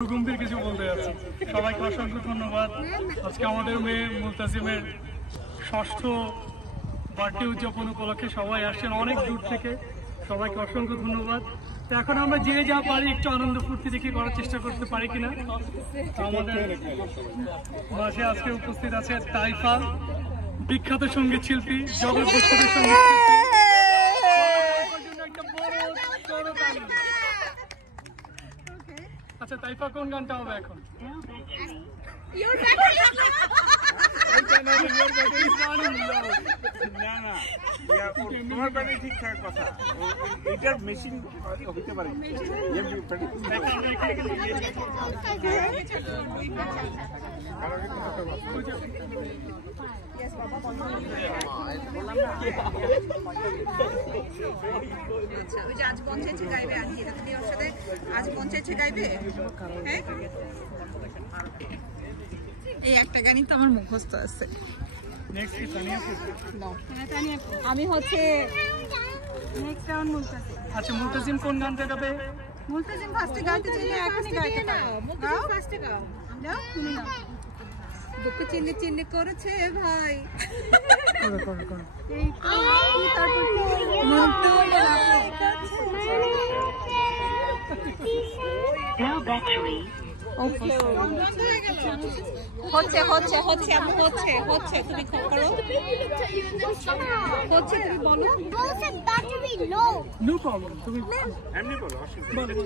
গম্ভীর কিছু বলতে যাচ্ছি। সবাইকে অসংখ্য ধন্যবাদ। আজকে আমাদের মেয়ে মুলতাসিমের ষষ্ঠ বার্থডে উদযাপন উপলক্ষে সবাই আসছেন অনেক দূর থেকে, সবাইকে অসংখ্য ধন্যবাদ। তো এখন আমরা যে যা পারি একটু আনন্দ ফুর্তি দেখে করার চেষ্টা করতে পারি কিনা। আমাদের মাঝে আজকে উপস্থিত আছে তাইফা, বিখ্যাত সঙ্গীত শিল্পী, জগৎ বিখ্যাত সঙ্গীত শিল্পী। আচ্ছা তাইফা, কোন গানটা হবে এখন? তোমার ব্যাপারে ঠিকঠাক কথা, এটার মেশিন হতে পারে। আজ পঞ্চায়েতে গাইবে, আজকে তুমি ওর সাথে আজ পঞ্চায়েতে গাইবে। হ্যাঁ, এই একটা গানই তো আমার মুখস্থ আছে। আমি হচ্ছে আচ্ছা মুলতাসিম কোন গানটা গাবে? মুলতাসিম ফার্স্টে গাইতে চাইলে এখনই গাইতে পারো। মুলতাসিম ফার্স্টে গাও, যাও তুমি গাও। দুঃখ চিল্লি চিল্লি করেছে ভাই। এই তারপর হচ্ছে হচ্ছে হচ্ছে আমি হচ্ছে হচ্ছে তুমি করো, হচ্ছে তুমি বলো। নো প্রবলেম, তুমি এমনি বলো, অসুবিধা নেই।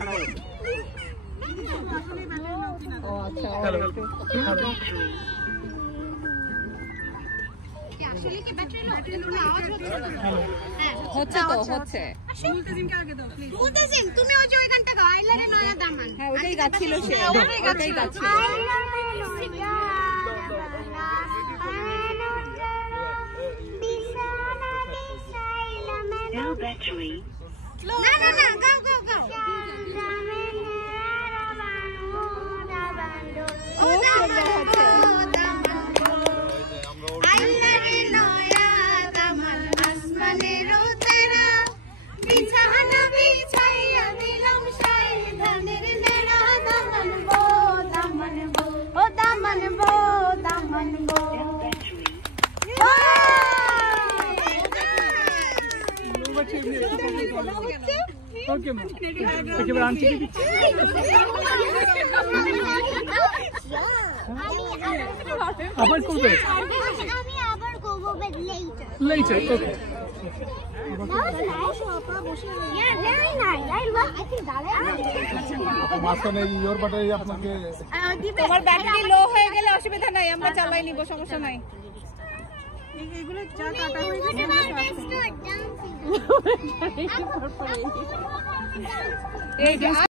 ও আচ্ছা, আসলে কি ব্যাটারি লো আওয়াজ হচ্ছে না? হ্যাঁ হচ্ছে তো হচ্ছে। মুলতাসিমকে আগে দাও প্লিজ। মুলতাসিম তুমি ওই যে ওই গানটা গাও, আইলারে নয়া দামান। হ্যাঁ ওটাই গাচ্ছিল সে, ওটাই গাচ্ছিল। No battery. না না না, গাও গাও গাও। ও সুন্দর হচ্ছে। আইলারে নয়া দামান, আসমানের উতেরা, বিছানা বিছাইয়া দিলাম শাইল ধানের নেড়া। দামান বো দামান বো, ও দামান বো দামান বো। ওকে মা, একেবারে আনছি আবার করবে, আমি আবার করব বাট লেটার। ওকে তোমার ব্যাটারি লো হয়ে গেলে অসুবিধা নাই, আমরা চালাই নিব, সমস্যা নাই। এগুলো যা কাটা হয়ে গেছে